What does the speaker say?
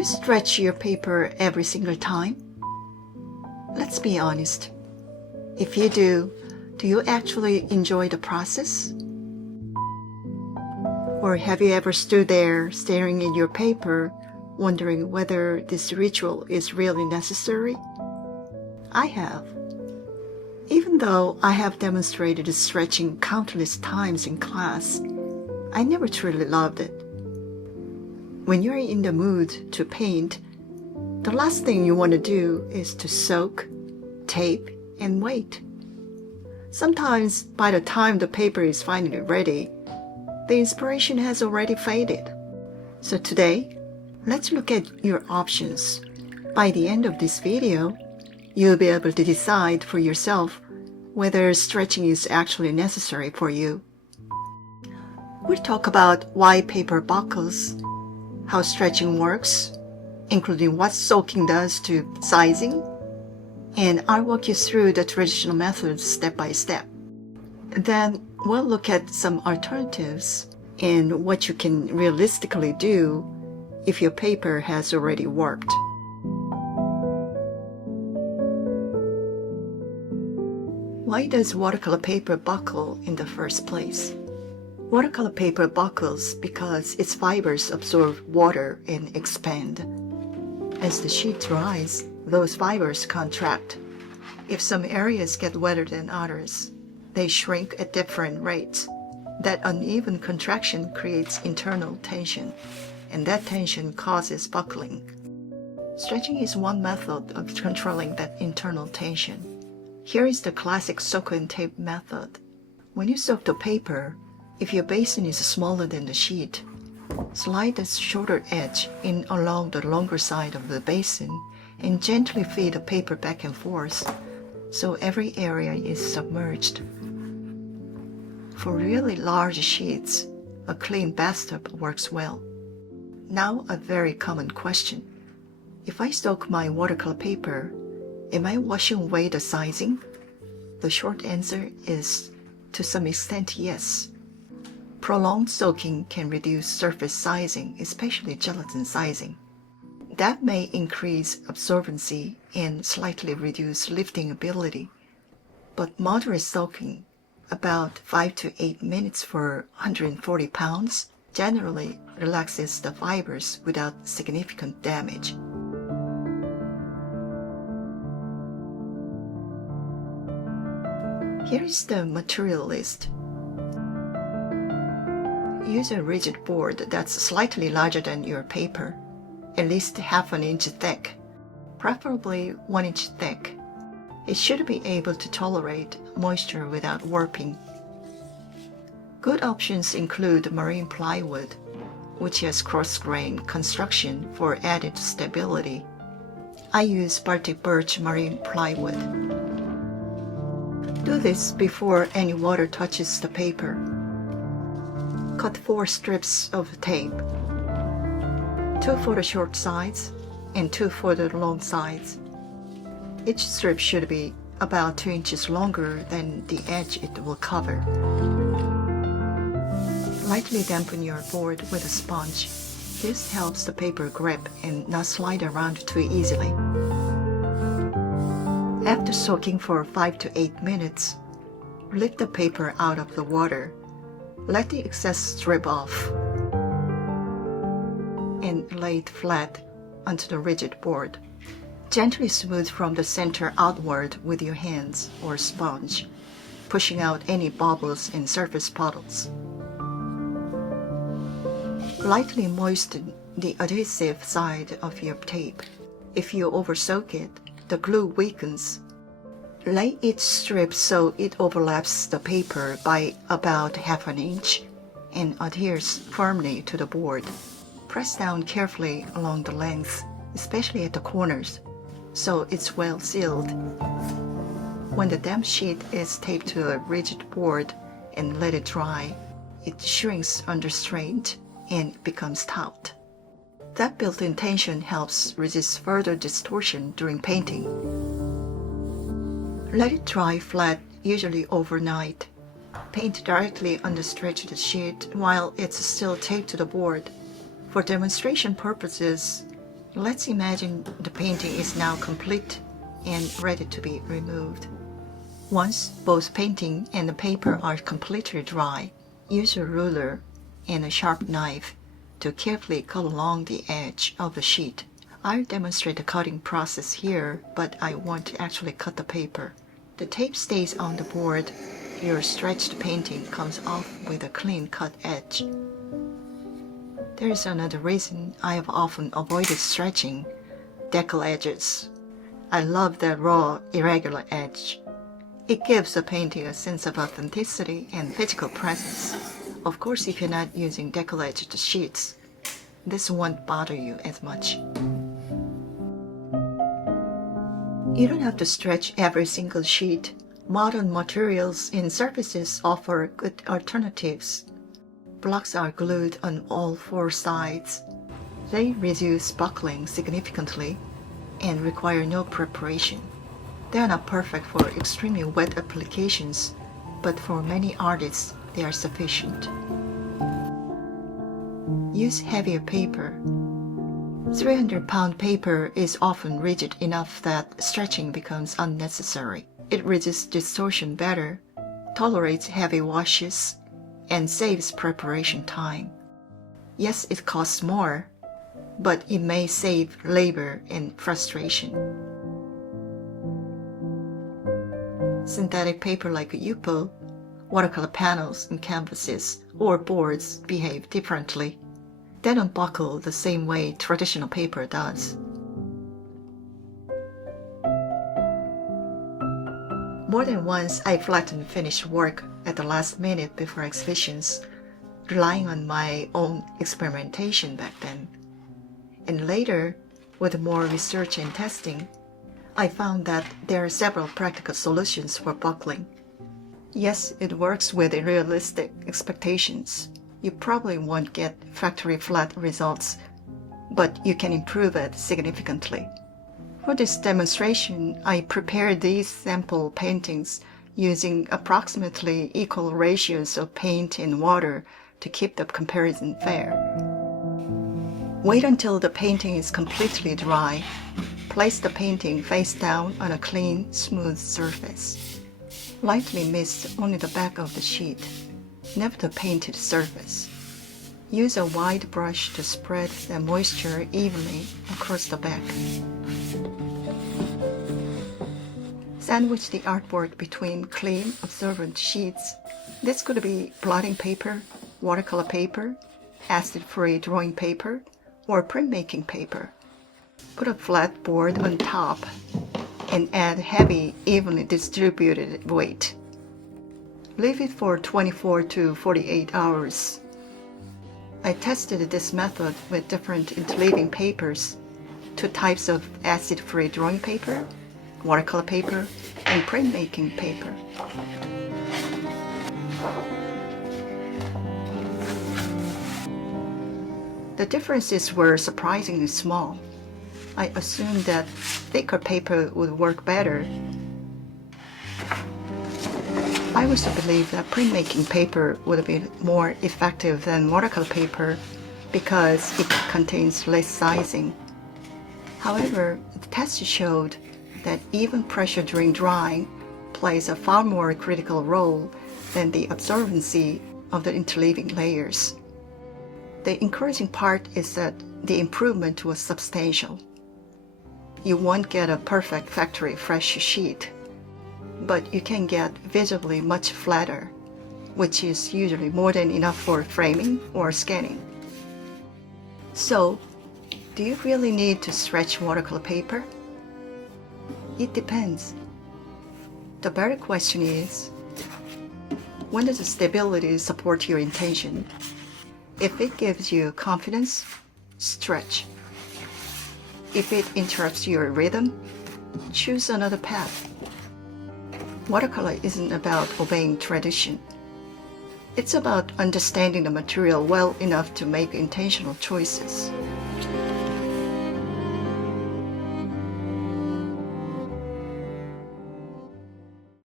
you stretch your paper every single time? Let's be honest. If you do you actually enjoy the process? Or have you ever stood there staring at your paper, wondering whether this ritual is really necessary? I have. Even though I have demonstrated stretching countless times in class, I never truly loved it. When you're in the mood to paint, the last thing you want to do is to soak, tape, and wait. Sometimes by the time the paper is finally ready, the inspiration has already faded. So today, let's look at your options. By the end of this video, you'll be able to decide for yourself whether stretching is actually necessary for you. We'll talk about why paper buckles, how stretching works, including what soaking does to sizing, and I'll walk you through the traditional methods step by step. Then we'll look at some alternatives and what you can realistically do if your paper has already warped. Why does watercolor paper buckle in the first place? Watercolor paper buckles because its fibers absorb water and expand. As the sheet dries, those fibers contract. If some areas get wetter than others, they shrink at different rates. That uneven contraction creates internal tension, and that tension causes buckling. Stretching is one method of controlling that internal tension. Here is the classic soak and tape method. When you soak the paper, if your basin is smaller than the sheet, slide the shorter edge in along the longer side of the basin and gently feed the paper back and forth so every area is submerged. For really large sheets, a clean bathtub works well. Now a very common question. If I soak my watercolor paper, am I washing away the sizing? The short answer is, to some extent, yes. Prolonged soaking can reduce surface sizing, especially gelatin sizing. That may increase absorbency and slightly reduce lifting ability. But moderate soaking, about 5 to 8 minutes for 140 pounds, generally relaxes the fibers without significant damage. Here is the material list. Use a rigid board that's slightly larger than your paper, at least half an inch thick, preferably 1 inch thick. It should be able to tolerate moisture without warping. Good options include marine plywood, which has cross-grain construction for added stability. I use Hake Brush marine plywood. Do this before any water touches the paper. Cut 4 strips of tape, 2 for the short sides and 2 for the long sides. Each strip should be about 2 inches longer than the edge it will cover. Lightly dampen your board with a sponge. This helps the paper grip and not slide around too easily. After soaking for 5 to 8 minutes, lift the paper out of the water. Let the excess strip off and lay it flat onto the rigid board. Gently smooth from the center outward with your hands or sponge, pushing out any bubbles and surface puddles. Lightly moisten the adhesive side of your tape. If you oversoak it, the glue weakens. Lay each strip so it overlaps the paper by about half an inch and adheres firmly to the board. Press down carefully along the length, especially at the corners, so it's well sealed. When the damp sheet is taped to a rigid board and let it dry, it shrinks under strain and becomes taut. That built-in tension helps resist further distortion during painting. Let it dry flat, usually overnight. Paint directly on the stretched sheet while it's still taped to the board. For demonstration purposes, Let's imagine the painting is now complete and ready to be removed. Once both painting and the paper are completely dry, use a ruler and a sharp knife to carefully cut along the edge of the sheet. I'll demonstrate the cutting process here, but I want to actually cut the paper. The tape stays on the board. Your stretched painting comes off with a clean cut edge. There is another reason I have often avoided stretching: decal edges. I love that raw, irregular edge. It gives the painting a sense of authenticity and physical presence. Of course, if you're not using decal-edged sheets, this won't bother you as much. You don't have to stretch every single sheet. Modern materials and surfaces offer good alternatives. Blocks are glued on all four sides. They reduce buckling significantly and require no preparation. They are not perfect for extremely wet applications, but for many artists, they are sufficient. Use heavier paper. 300-pound paper is often rigid enough that stretching becomes unnecessary. It resists distortion better, tolerates heavy washes, and saves preparation time. Yes, it costs more, but it may save labor and frustration. Synthetic paper like Yupo, watercolor panels and canvases, or boards behave differently. They don't buckle the same way traditional paper does. More than once, I flattened finished work at the last minute before exhibitions, relying on my own experimentation back then. And later, with more research and testing, I found that there are several practical solutions for buckling. Yes, it works with realistic expectations. You probably won't get factory flat results, but you can improve it significantly. For this demonstration, I prepared these sample paintings using approximately equal ratios of paint and water to keep the comparison fair. Wait until the painting is completely dry. Place the painting face down on a clean, smooth surface. Lightly mist only the back of the sheet, never the painted surface. Use a wide brush to spread the moisture evenly across the back. Sandwich the artwork between clean, absorbent sheets. This could be blotting paper, watercolor paper, acid-free drawing paper, or printmaking paper. Put a flat board on top and add heavy, evenly distributed weight. Leave it for 24 to 48 hours. I tested this method with different interleaving papers, 2 types of acid-free drawing paper, watercolor paper, and printmaking paper. The differences were surprisingly small. I assumed that thicker paper would work better. I was to believe that printmaking paper would be more effective than watercolor paper because it contains less sizing. However, the test showed that even pressure during drying plays a far more critical role than the absorbency of the interleaving layers. The encouraging part is that the improvement was substantial. You won't get a perfect factory fresh sheet, but you can get visibly much flatter, which is usually more than enough for framing or scanning. So, do you really need to stretch watercolor paper? It depends. The better question is, when does the stability support your intention? If it gives you confidence, stretch. If it interrupts your rhythm, choose another path. Watercolor isn't about obeying tradition. It's about understanding the material well enough to make intentional choices.